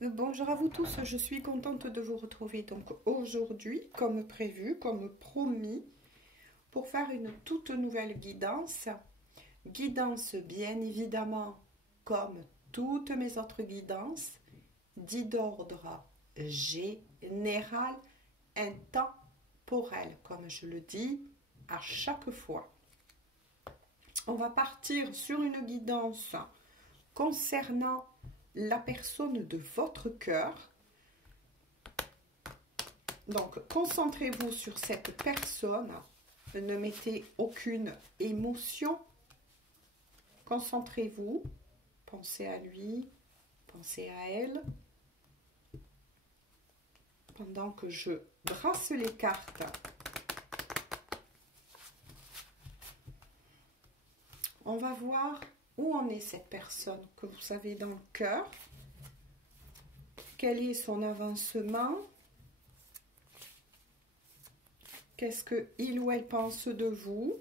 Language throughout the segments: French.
Bonjour à vous tous, je suis contente de vous retrouver donc aujourd'hui, comme prévu, comme promis, pour faire une toute nouvelle guidance. Guidance bien évidemment, comme toutes mes autres guidances, dit d'ordre général, intemporel, comme je le dis à chaque fois. On va partir sur une guidance concernant la personne de votre cœur. Donc, concentrez-vous sur cette personne. Ne mettez aucune émotion. Concentrez-vous. Pensez à lui. Pensez à elle. Pendant que je brasse les cartes. On va voir où en est cette personne que vous avez dans le cœur. Quel est son avancement? Qu'est-ce qu'il ou elle pense de vous?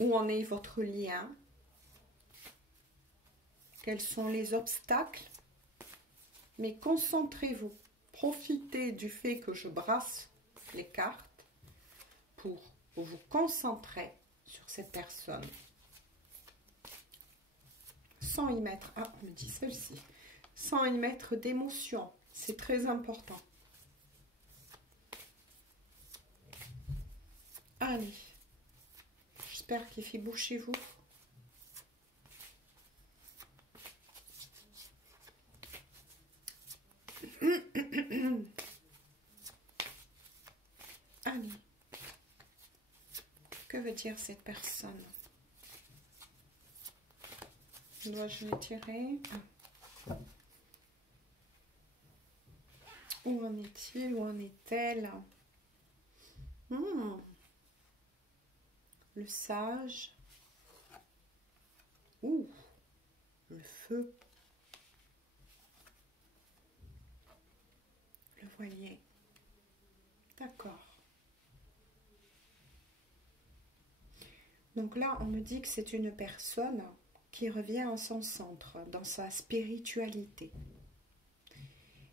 Où en est votre lien? Quels sont les obstacles? Mais concentrez-vous. Profitez du fait que je brasse les cartes pour vous concentrer sur cette personne. Sans y mettre, on me dit celle-ci, sans y mettre d'émotion. C'est très important. Allez, j'espère qu'il fait beau chez vous. Allez, que veut dire cette personne? Dois-je le tirer? Où en est-il? Où en est-elle? Le sage. Ouh, le feu. Le voilier. D'accord. Donc là, on me dit que c'est une personne qui revient en son centre, dans sa spiritualité.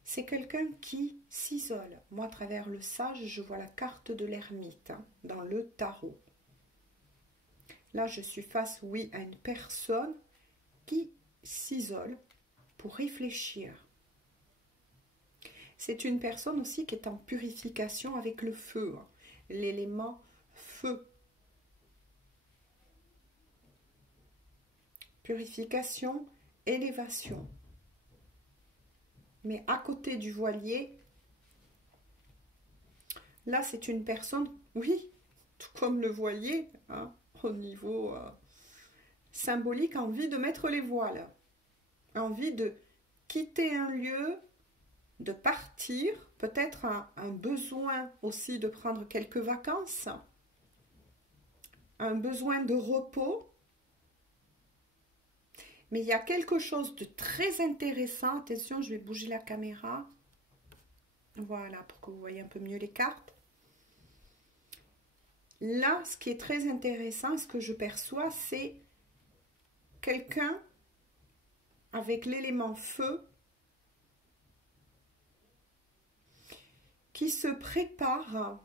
C'est quelqu'un qui s'isole. Moi, à travers le sage, je vois la carte de l'ermite dans le tarot. Là, je suis face, oui, à une personne qui s'isole pour réfléchir. C'est une personne aussi qui est en purification avec le feu, l'élément feu. Purification, élévation. Mais à côté du voilier, là, c'est une personne, oui, tout comme le voilier, au niveau symbolique, a envie de mettre les voiles, a envie de quitter un lieu, de partir, peut-être un besoin aussi de prendre quelques vacances, un besoin de repos. Mais il y a quelque chose de très intéressant. Attention, je vais bouger la caméra. Voilà, pour que vous voyez un peu mieux les cartes. Là, ce qui est très intéressant, ce que je perçois, c'est quelqu'un avec l'élément feu qui se prépare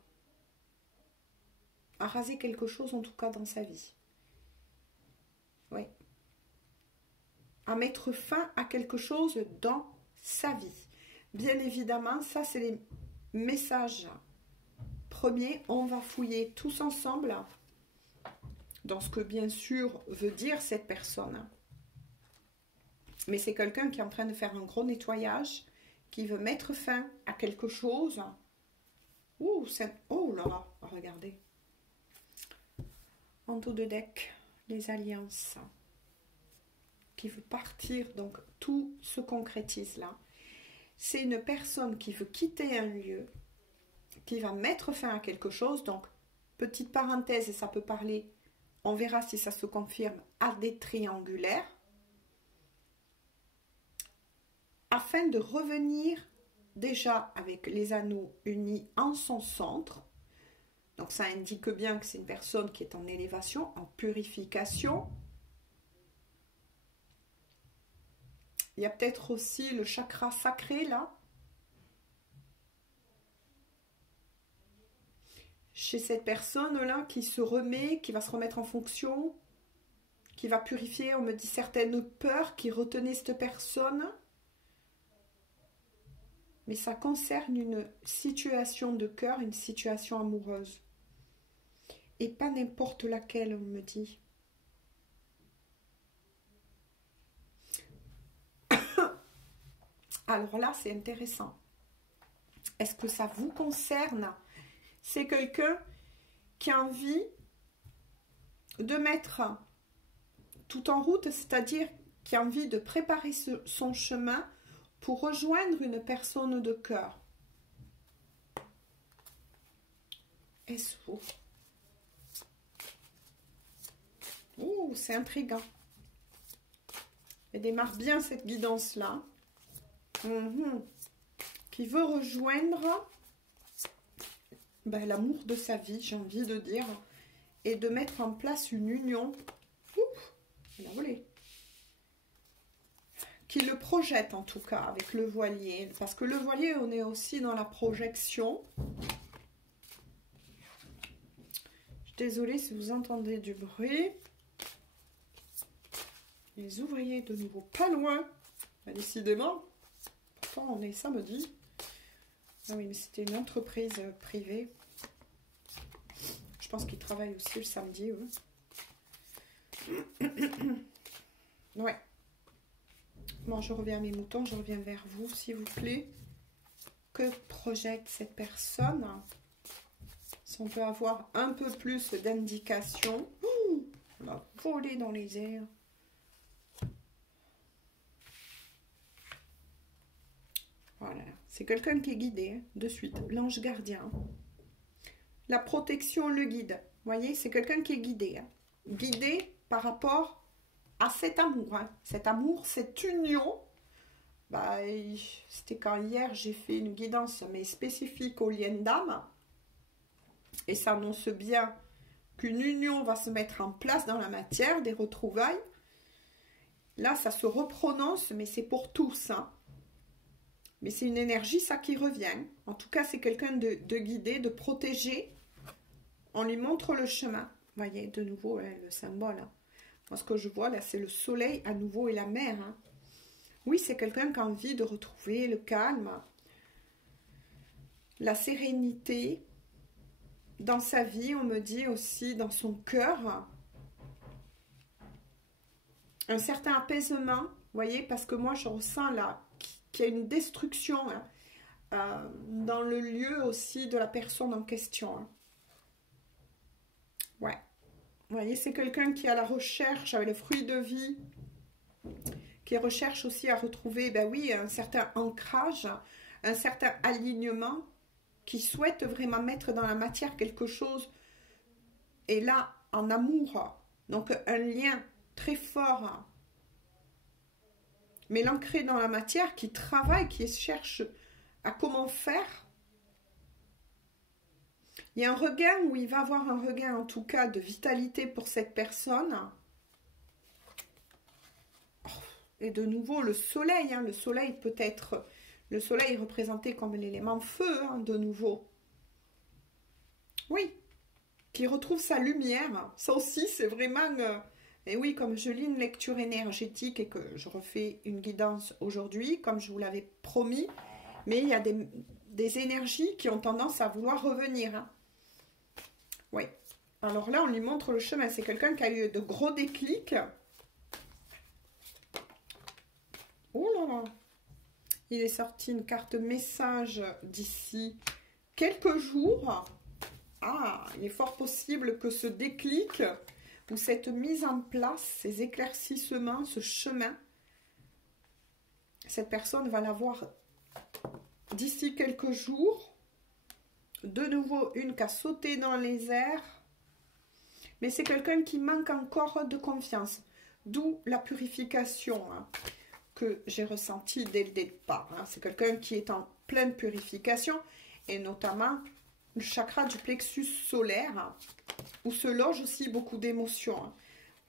à raser quelque chose, en tout cas dans sa vie. Oui. À mettre fin à quelque chose dans sa vie. Bien évidemment, ça c'est les messages premiers. On va fouiller tous ensemble dans ce que bien sûr veut dire cette personne. Mais c'est quelqu'un qui est en train de faire un gros nettoyage, qui veut mettre fin à quelque chose. Ouh, oh là là, regardez. En dos de deck, les alliances. Qui veut partir, donc tout se concrétise là. C'est une personne qui veut quitter un lieu, qui va mettre fin à quelque chose. Donc, petite parenthèse, et ça peut parler, on verra si ça se confirme, à des triangulaires, afin de revenir déjà avec les anneaux unis en son centre. Donc, ça indique bien que c'est une personne qui est en élévation, en purification. Il y a peut-être aussi le chakra sacré là. Chez cette personne-là qui se remet, qui va se remettre en fonction, qui va purifier, on me dit, certaines peurs qui retenaient cette personne. Mais ça concerne une situation de cœur, une situation amoureuse. Et pas n'importe laquelle, on me dit. Alors là, c'est intéressant. Est-ce que ça vous concerne? C'est quelqu'un qui a envie de mettre tout en route, c'est-à-dire qui a envie de préparer son chemin pour rejoindre une personne de cœur. Est-ce vous? Ouh, c'est intriguant. Elle démarre bien cette guidance-là. Qui veut rejoindre l'amour de sa vie, j'ai envie de dire, et de mettre en place une union. Ouf, elle a volé. Qui le projette en tout cas avec le voilier, parce que le voilier, on est aussi dans la projection. Je suis désolée si vous entendez du bruit. Les ouvriers de nouveau pas loin, décidément. Pourtant on est samedi. Ah oui, mais c'était une entreprise privée. Je pense qu'ils travaillent aussi le samedi, eux. Ouais. Bon, je reviens à mes moutons, je reviens vers vous, s'il vous plaît. Que projette cette personne? Si on peut avoir un peu plus d'indications. On a volé dans les airs. Voilà, c'est quelqu'un qui est guidé, hein, de suite. L'ange gardien. La protection, le guide. Vous voyez, c'est quelqu'un qui est guidé. Hein. Guidé par rapport à cet amour. Hein. Cet amour, cette union. C'était quand hier, j'ai fait une guidance, mais spécifique aux liens d'âme. Et ça annonce bien qu'une union va se mettre en place dans la matière, des retrouvailles. Là, ça se reprononce, mais c'est pour tous, hein. Mais c'est une énergie, ça, qui revient. En tout cas, c'est quelqu'un de guidé, de protégé. On lui montre le chemin. Vous voyez, de nouveau, hein, le symbole. Hein. Moi, ce que je vois, là, c'est le soleil à nouveau et la mer. Hein. Oui, c'est quelqu'un qui a envie de retrouver le calme, la sérénité dans sa vie, on me dit aussi, dans son cœur. Un certain apaisement, vous voyez, parce que moi, je ressens là qu'il y a une destruction hein, dans le lieu aussi de la personne en question. Hein. Ouais. Vous voyez, c'est quelqu'un qui est à la recherche, avec le fruit de vie, qui recherche aussi à retrouver, oui, un certain ancrage, un certain alignement, qui souhaite vraiment mettre dans la matière quelque chose, et là, en amour, donc un lien très fort, mais l'ancrer dans la matière, qui travaille, qui cherche à comment faire. Il y a un regain, où il va avoir un regain, en tout cas, de vitalité pour cette personne. Et de nouveau, le soleil, hein, le soleil peut être... Le soleil est représenté comme l'élément feu, hein, de nouveau. Oui, qui retrouve sa lumière. Ça aussi, c'est vraiment... Et oui, comme je lis une lecture énergétique et que je refais une guidance aujourd'hui, comme je vous l'avais promis, mais il y a des énergies qui ont tendance à vouloir revenir. Hein. Oui. Alors là, on lui montre le chemin. C'est quelqu'un qui a eu de gros déclics. Oh là là. Il est sorti une carte message d'ici quelques jours. Ah, il est fort possible que ce déclic ou cette mise en place, ces éclaircissements, ce chemin, cette personne va l'avoir d'ici quelques jours. De nouveau, une qui a sauté dans les airs. Mais c'est quelqu'un qui manque encore de confiance. D'où la purification hein, que j'ai ressentie dès le départ. Hein. C'est quelqu'un qui est en pleine purification. Et notamment le chakra du plexus solaire. Hein, où se loge aussi beaucoup d'émotions. Hein.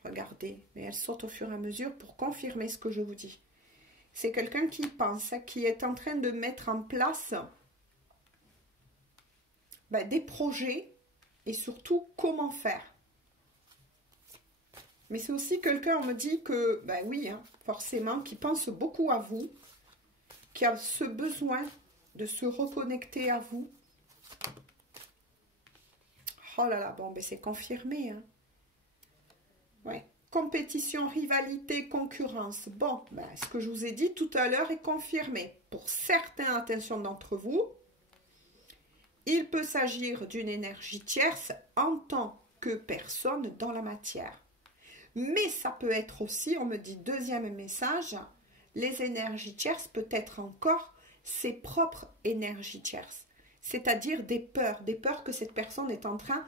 Regardez, mais elles sortent au fur et à mesure pour confirmer ce que je vous dis. C'est quelqu'un qui pense, qui est en train de mettre en place des projets et surtout comment faire. Mais c'est aussi quelqu'un, on me dit que, oui, hein, forcément, qui pense beaucoup à vous, qui a ce besoin de se reconnecter à vous. Oh là là, bon, c'est confirmé. Hein. Ouais. Compétition, rivalité, concurrence. Bon, ce que je vous ai dit tout à l'heure est confirmé. Pour certains, attention d'entre vous, il peut s'agir d'une énergie tierce en tant que personne dans la matière. Mais ça peut être aussi, on me dit deuxième message, les énergies tierces peut être encore ses propres énergies tierces. C'est-à-dire des peurs que cette personne est en train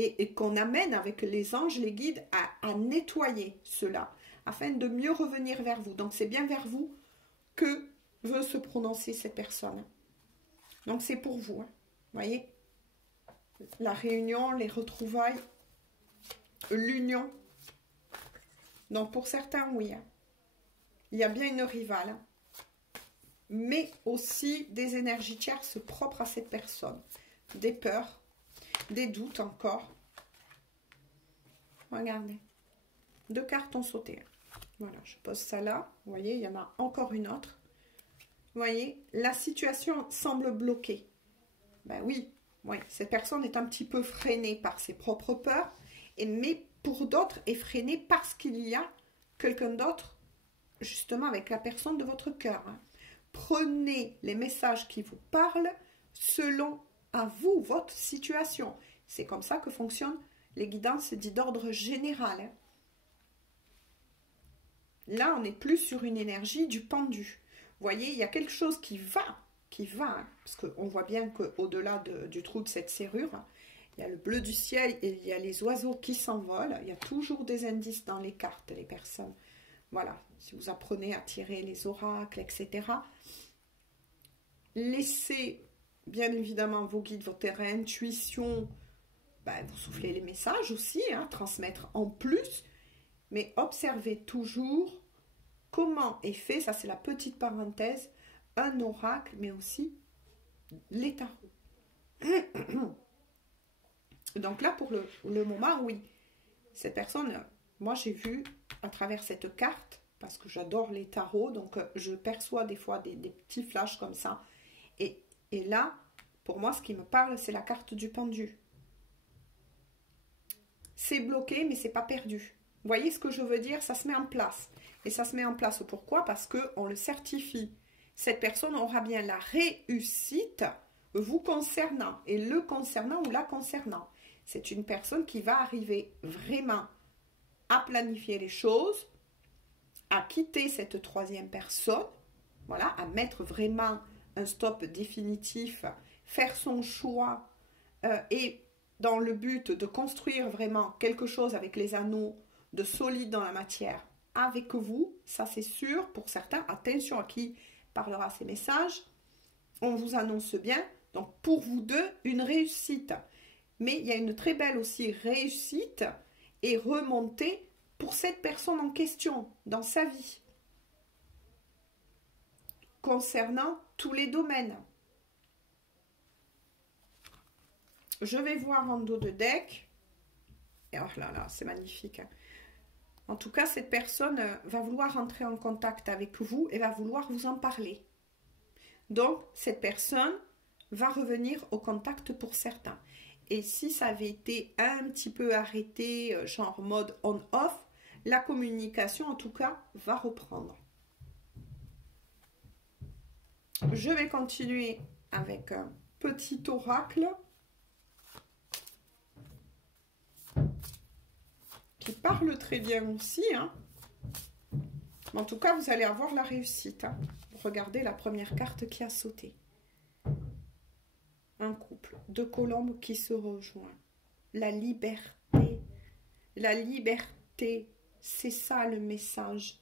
et qu'on amène avec les anges, les guides, à nettoyer cela, afin de mieux revenir vers vous. Donc, c'est bien vers vous que veut se prononcer cette personne. Donc, c'est pour vous. Hein. Voyez, la réunion, les retrouvailles, l'union. Donc, pour certains, oui. Hein. Il y a bien une rivale. Hein. Mais aussi des énergies tierces propres à cette personne. Des peurs, des doutes encore. Regardez. 2 cartes ont sauté. Voilà, je pose ça là. Vous voyez, il y en a encore une autre. Vous voyez, la situation semble bloquée. Oui, cette personne est un petit peu freinée par ses propres peurs. Mais pour d'autres, est freinée parce qu'il y a quelqu'un d'autre, justement avec la personne de votre cœur. Hein. Prenez les messages qui vous parlent selon à vous, votre situation. C'est comme ça que fonctionnent les guidances dites d'ordre général. Hein. Là, on n'est plus sur une énergie du pendu. Vous voyez, il y a quelque chose qui va, hein, parce qu'on voit bien qu'au-delà du trou de cette serrure, il y a le bleu du ciel et il y a les oiseaux qui s'envolent. Il y a toujours des indices dans les cartes, les personnes. Voilà, si vous apprenez à tirer les oracles, etc. Laissez, bien évidemment, vos guides, votre intuition, vous soufflez les messages aussi, hein, transmettre en plus. Mais observez toujours comment est fait, ça c'est la petite parenthèse, un oracle, mais aussi les tarots. Donc là, pour le moment, oui. Cette personne, moi j'ai vu à travers cette carte, parce que j'adore les tarots, donc je perçois des fois des petits flashs comme ça. Et là, pour moi, ce qui me parle, c'est la carte du pendu. C'est bloqué, mais c'est pas perdu. Vous voyez ce que je veux dire? Ça se met en place. Et ça se met en place pourquoi? Parce qu'on le certifie. Cette personne aura bien la réussite vous concernant et le concernant ou la concernant. C'est une personne qui va arriver vraiment à planifier les choses, à quitter cette troisième personne, voilà, à mettre vraiment un stop définitif, faire son choix et dans le but de construire vraiment quelque chose avec les anneaux de solide dans la matière avec vous, ça c'est sûr. Pour certains, attention à qui parlera ces messages, on vous annonce bien, donc pour vous deux, une réussite. Mais il y a une très belle aussi réussite et remontée pour cette personne en question dans sa vie, concernant tous les domaines. Je vais voir en dos de deck. Et oh là là, c'est magnifique. En tout cas, cette personne va vouloir entrer en contact avec vous et va vouloir vous en parler. Donc, cette personne va revenir au contact pour certains. Et si ça avait été un petit peu arrêté, genre mode on-off, la communication, en tout cas, va reprendre. Je vais continuer avec un petit oracle qui parle très bien aussi. Hein. En tout cas, vous allez avoir la réussite. Hein. Regardez la première carte qui a sauté. Un couple, 2 colombes qui se rejoignent. La liberté. La liberté, c'est ça le message.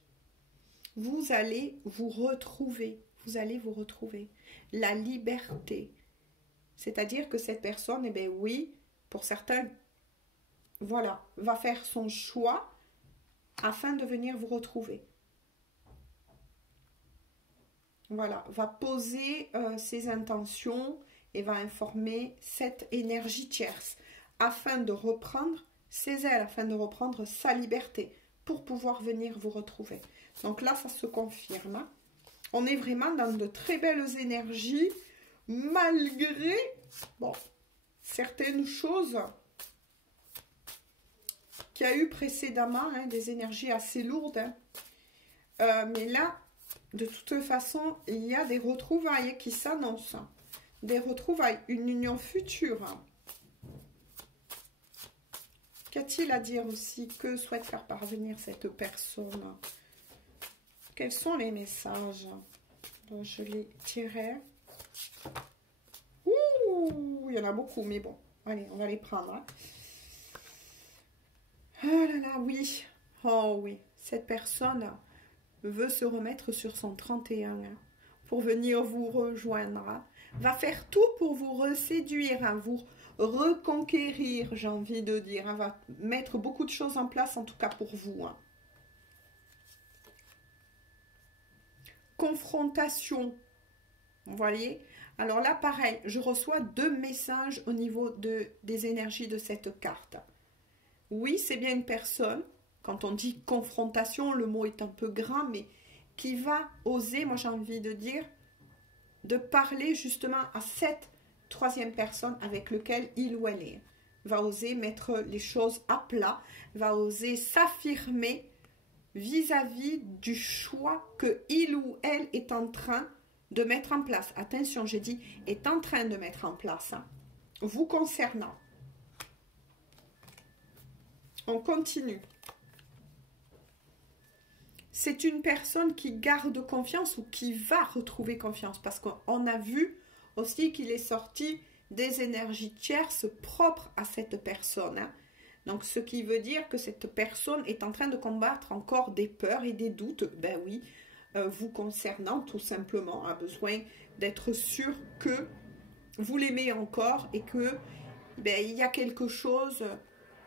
Vous allez vous retrouver. Vous allez vous retrouver. La liberté. C'est-à-dire que cette personne, eh bien oui, pour certains, voilà, va faire son choix afin de venir vous retrouver. Voilà, va poser ses intentions et va informer cette énergie tierce afin de reprendre ses ailes, afin de reprendre sa liberté pour pouvoir venir vous retrouver. Donc là, ça se confirme. Hein. On est vraiment dans de très belles énergies malgré bon, certaines choses qu'il y a eu précédemment, hein, des énergies assez lourdes. Hein. Mais là, de toute façon, il y a des retrouvailles qui s'annoncent. Des retrouvailles, une union future. Qu'a-t-il à dire aussi? Que souhaite faire parvenir cette personne? Quels sont les messages? Donc, je les tirais. Ouh, il y en a beaucoup, mais bon. Allez, on va les prendre. Hein. Oh là là, oui. Oh oui, cette personne veut se remettre sur son 31 hein, pour venir vous rejoindre. Hein. Va faire tout pour vous reséduire, hein, vous reconquérir, j'ai envie de dire. Hein, va mettre beaucoup de choses en place, en tout cas pour vous. Hein. Confrontation. Vous voyez? Alors là, pareil, je reçois 2 messages au niveau des énergies de cette carte. Oui, c'est bien une personne. Quand on dit confrontation, le mot est un peu grand, mais qui va oser, moi j'ai envie de dire, de parler justement à cette 3e personne avec laquelle il ou elle est. Va oser mettre les choses à plat, va oser s'affirmer vis-à-vis du choix que il ou elle est en train de mettre en place. Attention, j'ai dit est en train de mettre en place, hein, vous concernant. On continue. C'est une personne qui garde confiance ou qui va retrouver confiance. Parce qu'on a vu aussi qu'il est sorti des énergies tierces propres à cette personne. Hein. Donc, ce qui veut dire que cette personne est en train de combattre encore des peurs et des doutes. Ben oui, vous concernant tout simplement, a besoin d'être sûr que vous l'aimez encore et que ben, il y a quelque chose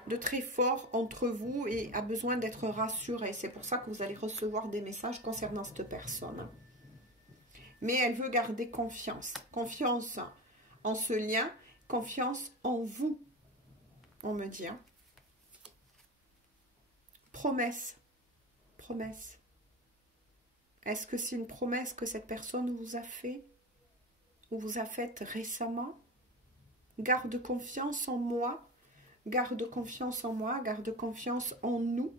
de très fort entre vous et a besoin d'être rassuré. C'est pour ça que vous allez recevoir des messages concernant cette personne. Mais elle veut garder confiance. Confiance en ce lien, confiance en vous, on me dit. Hein. Promesse. Promesse. Est-ce que c'est une promesse que cette personne vous a fait ou vous a faite récemment? Garde confiance en moi. Garde confiance en moi, garde confiance en nous.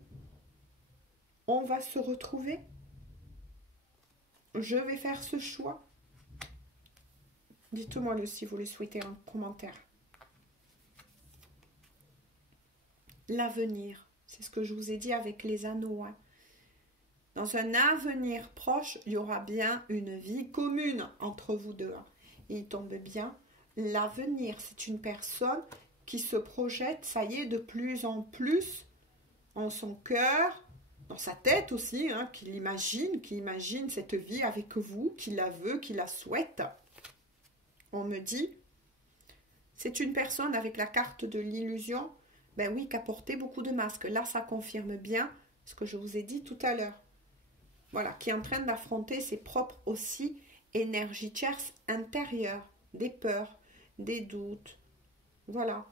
On va se retrouver. Je vais faire ce choix. Dites-moi le si vous le souhaitez en commentaire. L'avenir, c'est ce que je vous ai dit avec les anneaux. Hein. Dans un avenir proche, il y aura bien une vie commune entre vous deux. Hein. Il tombe bien. L'avenir, c'est une personne qui se projette, ça y est, de plus en plus en son cœur, dans sa tête aussi, hein, qui imagine cette vie avec vous, qui la veut, qui la souhaite. On me dit, c'est une personne avec la carte de l'illusion, ben oui, qui a porté beaucoup de masques. Là, ça confirme bien ce que je vous ai dit tout à l'heure. Voilà, qui est en train d'affronter ses propres aussi énergies tierces intérieures, des peurs, des doutes. Voilà.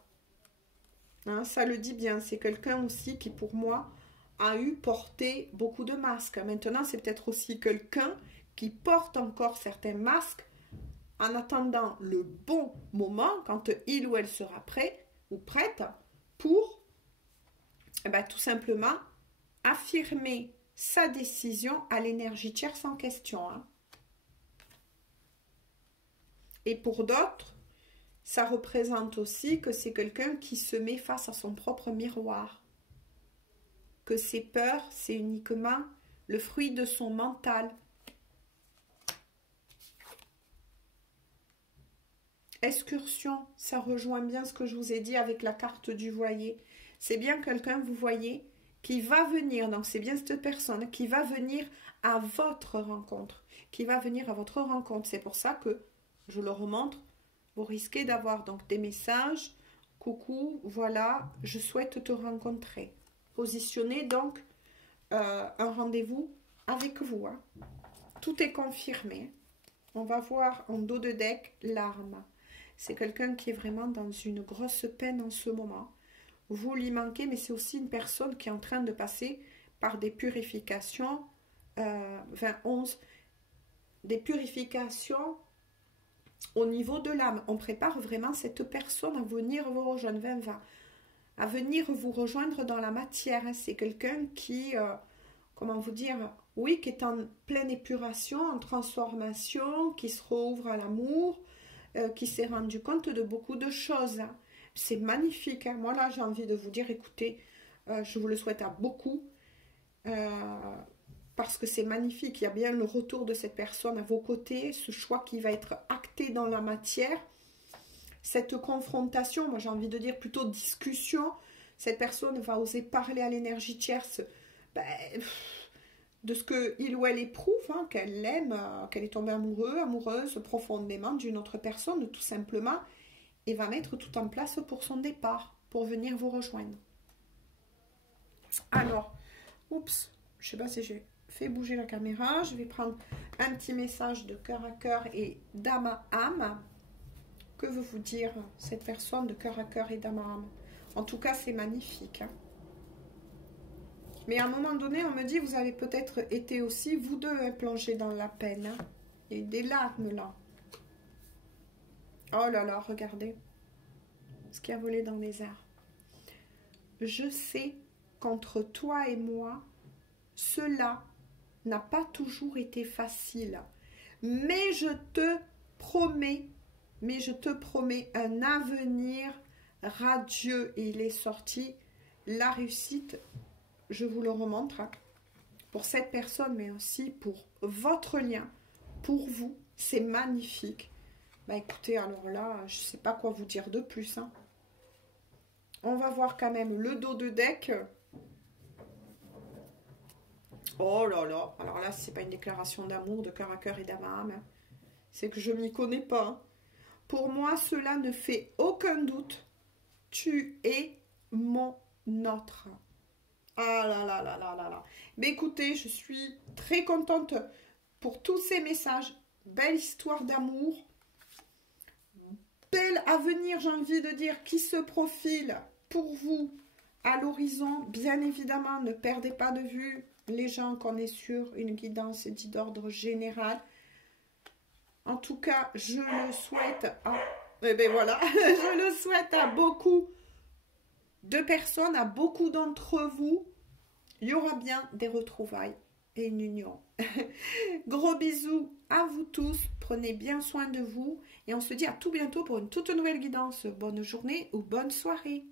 Hein, ça le dit bien. C'est quelqu'un aussi qui, pour moi, a eu porté beaucoup de masques. Maintenant, c'est peut-être aussi quelqu'un qui porte encore certains masques en attendant le bon moment, quand il ou elle sera prêt ou prête pour tout simplement affirmer sa décision à l'énergie tierce en question. Hein. Et pour d'autres, ça représente aussi que c'est quelqu'un qui se met face à son propre miroir. Que ses peurs, c'est uniquement le fruit de son mental. Excursion, ça rejoint bien ce que je vous ai dit avec la carte du voilier. C'est bien quelqu'un, vous voyez, qui va venir, donc c'est bien cette personne qui va venir à votre rencontre. Qui va venir à votre rencontre. C'est pour ça que, je le remontre, vous risquez d'avoir donc des messages. Coucou, voilà, je souhaite te rencontrer. Positionnez donc un rendez-vous avec vous. Hein. Tout est confirmé. On va voir en dos de deck l'arme. C'est quelqu'un qui est vraiment dans une grosse peine en ce moment. Vous lui manquez, mais c'est aussi une personne qui est en train de passer par des purifications, 11, des purifications au niveau de l'âme. On prépare vraiment cette personne à venir vous rejoindre, 20, à venir vous rejoindre dans la matière. C'est quelqu'un qui, comment vous dire, oui, qui est en pleine épuration, en transformation, qui se rouvre à l'amour, qui s'est rendu compte de beaucoup de choses. C'est magnifique. Hein. Moi, là, j'ai envie de vous dire, écoutez, je vous le souhaite à beaucoup, parce que c'est magnifique. Il y a bien le retour de cette personne à vos côtés, ce choix qui va être acté dans la matière. Cette confrontation, moi, j'ai envie de dire plutôt discussion. Cette personne va oser parler à l'énergie tierce, de ce qu'il ou elle éprouve, hein, qu'elle l'aime, qu'elle est tombée amoureuse profondément d'une autre personne, tout simplement, et va mettre tout en place pour son départ, pour venir vous rejoindre. Alors, oups, je ne sais pas si j'ai fait bouger la caméra, je vais prendre un petit message de cœur à cœur et d'âme à âme. Que veut vous dire cette personne de cœur à cœur et d'âme à âme? En tout cas, c'est magnifique, hein. Mais à un moment donné, on me dit, vous avez peut-être été aussi, vous deux, hein, plongés dans la peine. Hein. Il y a eu des larmes, là. Oh là là, regardez. Ce qui a volé dans les airs. Je sais qu'entre toi et moi, cela n'a pas toujours été facile. Mais je te promets un avenir radieux. Et il est sorti, la réussite. Je vous le remontre, hein, pour cette personne, mais aussi pour votre lien, pour vous, c'est magnifique. Bah écoutez, alors là, je ne sais pas quoi vous dire de plus. Hein. On va voir quand même le dos de deck. Oh là là, alors là, c'est pas une déclaration d'amour, de cœur à cœur et d'âme à âme. Hein. C'est que je m'y connais pas. Hein. Pour moi, cela ne fait aucun doute. Tu es mon autre. Ah là là là là là là. Mais écoutez, je suis très contente pour tous ces messages. Belle histoire d'amour. Bel avenir, j'ai envie de dire, qui se profile pour vous à l'horizon. Bien évidemment, ne perdez pas de vue les gens qu'on est sur une guidance dite d'ordre général. En tout cas, je le souhaite à... Eh bien voilà, je le souhaite à beaucoup de personnes, à beaucoup d'entre vous. Il y aura bien des retrouvailles et une union. Gros bisous à vous tous. Prenez bien soin de vous. Et on se dit à tout bientôt pour une toute nouvelle guidance. Bonne journée ou bonne soirée.